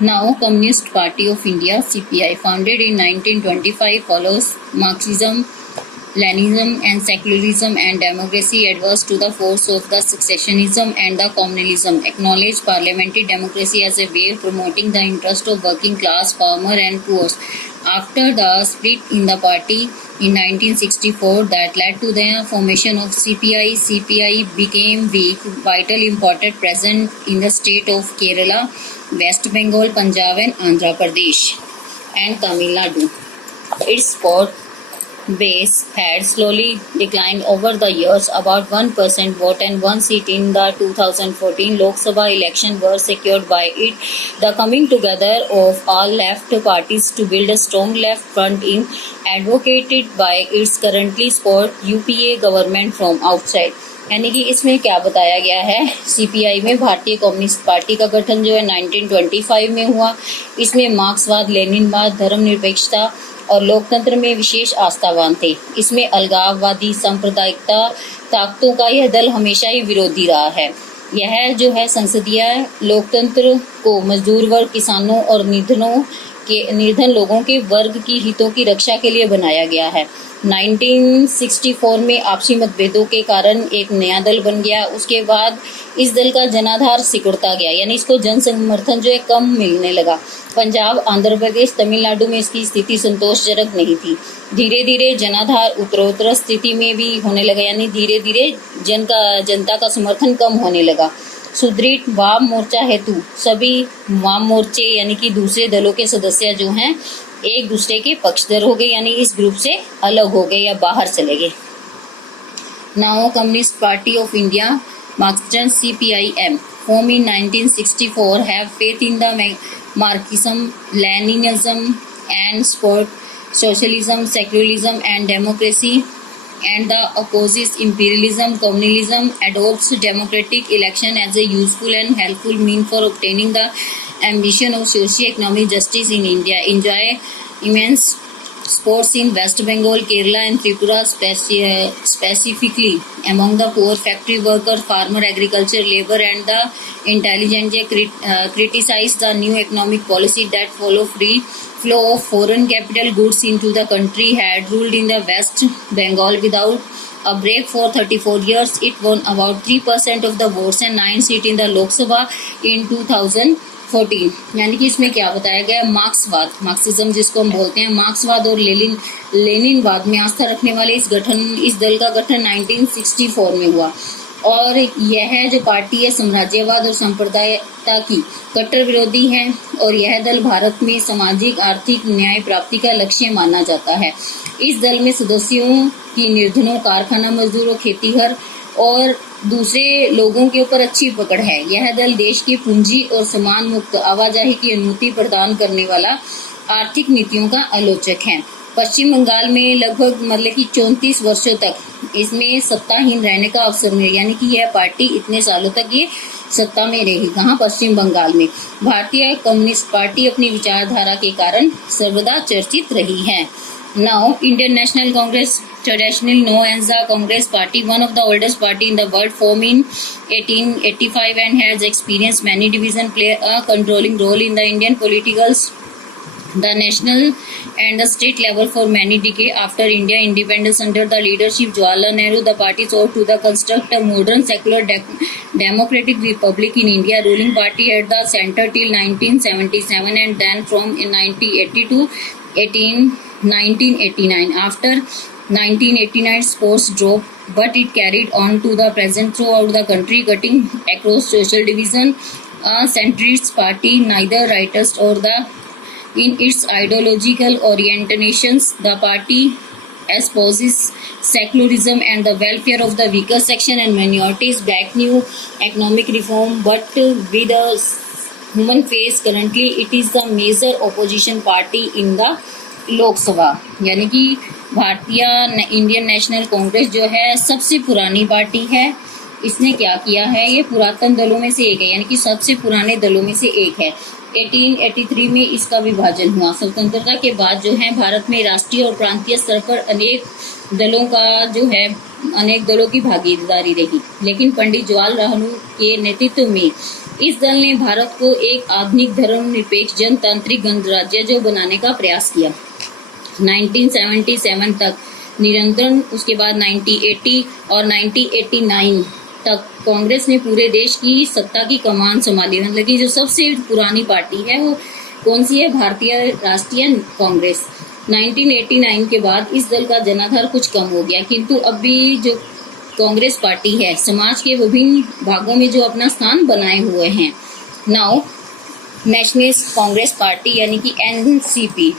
Now, Communist Party of India (CPI), founded in 1925, follows Marxism, Leninism, and secularism and democracy, adverse to the force of the successionism and the communalism. Acknowledge parliamentary democracy as a way of promoting the interest of working class, farmer, and poor. After the split in the party in 1964 that led to the formation of CPI became weak, vital, important, present in the state of Kerala, West Bengal, Punjab, and Andhra Pradesh, and Tamil Nadu. Its support base had slowly declined over the years. About 1% vote and one seat in the 2014 Lok Sabha election were secured by it. The coming together of all left parties to build a strong left front in advocated by its currently support UPA government from outside. यानी कि इसमें क्या बताया गया है, CPI में भारतीय communist party का गठन जो है 1925 में हुआ. इसमें मार्क्सवाद, लेनिनवाद, धर्मनिरपेक्षता और लोकतंत्र में विशेष आस्थावान थे. इसमें अलगाववादी सांप्रदायिकता ताकतों का यह दल हमेशा ही विरोधी रहा है. यह जो है संसदीय लोकतंत्र को मजदूर वर्ग, किसानों और निर्धन लोगों के वर्ग की हितों की रक्षा के लिए बनाया गया है. 1964 में आपसी मतभेदों के कारण एक नया दल बन गया. उसके बाद इस दल का जनाधार सिकुड़ता गया, यानी इसको जन समर्थन जो है कम मिलने लगा. पंजाब, आंध्र प्रदेश, तमिलनाडु में इसकी स्थिति संतोषजनक नहीं थी. धीरे धीरे जनाधार उत्तरोत्तर स्थिति में भी होने लगा, यानी धीरे धीरे जनता का समर्थन कम होने लगा. सुदृढ़ वाम मोर्चा हेतु सभी वाम मोर्चे यानी कि दूसरे दलों के सदस्य जो हैं एक दूसरे के पक्षधर हो गए, यानी इस ग्रुप से अलग हो गए या बाहर चले गए. Now communist party of India Marxist CPIM formed in 1964 have faith in the Marxism, Leninism and support socialism, secularism and democracy, and the opposes imperialism, communalism, adopts democratic election as a useful and helpful mean for obtaining the ambition of socio-economic justice in India. Enjoy immense sports in West Bengal, Kerala and Tripura, specifically among the poor, factory worker, farmer, agriculture, labor and the intelligentsia. Criticize the new economic policy that follow free flow of foreign capital goods into the country, had ruled in the West Bengal without a break for 34 years. It won about 3% of the votes and 9 seats in the Lok Sabha in 2014. यानी कि इसमें क्या बताया गया, Marxism जिसको हम बोलते हैं, मार्क्सवाद और लेनिनवाद में आस्था रखने वाले इस दल का गठन 1964 में हुआ. और यह जो पार्टी है साम्राज्यवाद और सांप्रदायिकता की कट्टर विरोधी है, और यह दल भारत में सामाजिक आर्थिक न्याय प्राप्ति का लक्ष्य माना जाता है. इस दल में सदस्यों की निर्धनों, कारखाना मजदूरों, खेतीहर और दूसरे लोगों के ऊपर अच्छी पकड़ है. यह दल देश की पूंजी और समान मुक्त आवाजाही की अनुमति प्रदान करने वाला आर्थिक नीतियों का आलोचक है. पश्चिम बंगाल में लगभग 34 वर्षों तक इसमें सत्ताहीन रहने का अवसर मिला, यानी कि यह पार्टी इतने सालों तक ये सत्ता में रही. कहाँ? पश्चिम बंगाल में. भारतीय कम्युनिस्ट पार्टी अपनी विचारधारा के कारण सर्वदा चर्चित रही है. Now, Indian National Congress, traditionally known as the Congress Party, one of the oldest party in the world, formed in 1885 and has experienced many divisions, play a controlling role in the Indian politicals, the national and the state level for many decades. After India independence under the leadership of Jawaharlal Nehru, the party sought to construct a modern secular democratic republic in India. Ruling party at the center till 1977 and then from 1980 to 1989. After 1989, sports dropped, but it carried on to the present throughout the country, cutting across social division. A centrist party, neither rightist or in its ideological orientations. The party espouses secularism and the welfare of the weaker section and minorities, back new economic reform, but with a human face. Currently, it is the major opposition party in the लोक सभा. यानी कि भारतीय Indian national Congress जो है सबसे पुरानी party है. इसने क्या किया है, ये पुरातन दलों में से एक है, यानी कि सबसे पुराने दलों में से एक है. 1883 में इसका विभाजन हुआ. स्वतंत्रता के बाद जो है भारत में राष्ट्रीय और प्रांतीय स्तर पर अनेक दलों की भागीदारी रही, लेकिन पंडित जवाहरलाल नेहरू के नेतृत्व में इस दल ने भारत को एक आधुनिक धर्मनिरपेक्ष जनतांत्रिक गणराज्य जो बनाने का प्रयास किया। 1977 तक निरंतर, उसके बाद 1980 और 1989 तक कांग्रेस ने पूरे देश की सत्ता की कमान संभाली। मतलब कि जो सबसे पुरानी पार्टी है वो कौन सी है? भारतीय राष्ट्रीय कांग्रेस। 1989 के बाद इस दल का जनाधार कुछ कम हो गया, किंतु अभी जो कांग्रेस पार्टी है समाज के विभिन्न भागों में जो अपना स्थान बनाए हुए हैं। नाउ नेशनलिस्ट कांग्रेस पार्टी यानी कि एनसीपी,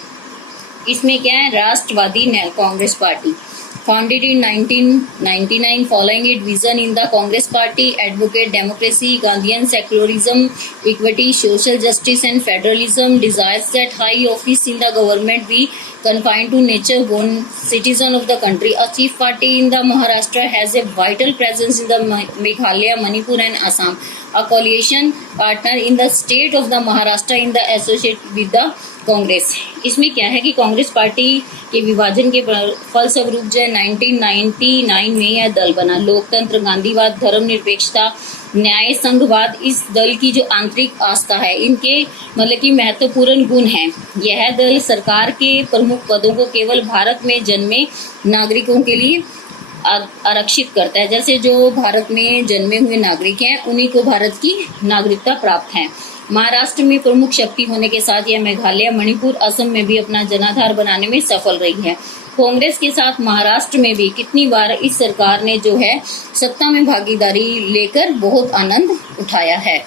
इसमें क्या है? राष्ट्रवादी Congress party. Founded in 1999, following its vision in the Congress Party, advocate democracy, Gandhian secularism, equity, social justice and federalism, desires that high office in the government be confined to nature-born citizen of the country. A chief party in the Maharashtra has a vital presence in the Meghalaya, Manipur and Assam. A coalition partner in the state of the Maharashtra in the associate with the Congress. इसमें क्या है कि Congress party के विभाजन के फलस्वरूप जो है 1999 में यह दल बना। लोकतंत्र, गांधीवाद, धर्मनिरपेक्षता, न्याय, संघवाद इस दल की जो आंतरिक आस्था है, इनके मतलब कि महत्वपूर्ण गुण हैं। यह दल सरकार के प्रमुख पदों को केवल भारत में जन्मे नागरिकों के लिए आरक्षित करता है। जैसे जो भारत में जन्मे हुए नागरिक हैं उन्हीं को भारत की नागरिकता प्राप्त है। महाराष्ट्र में प्रमुख शक्ति होने के साथ यह मेघालय, मणिपुर, असम में भी अपना जनाधार बनाने में सफल रही है। कांग्रेस के साथ महाराष्ट्र में भी कितनी बार इस सरकार ने जो है सत्ता में भागीदारी लेकर बहुत आनंद उठाया है।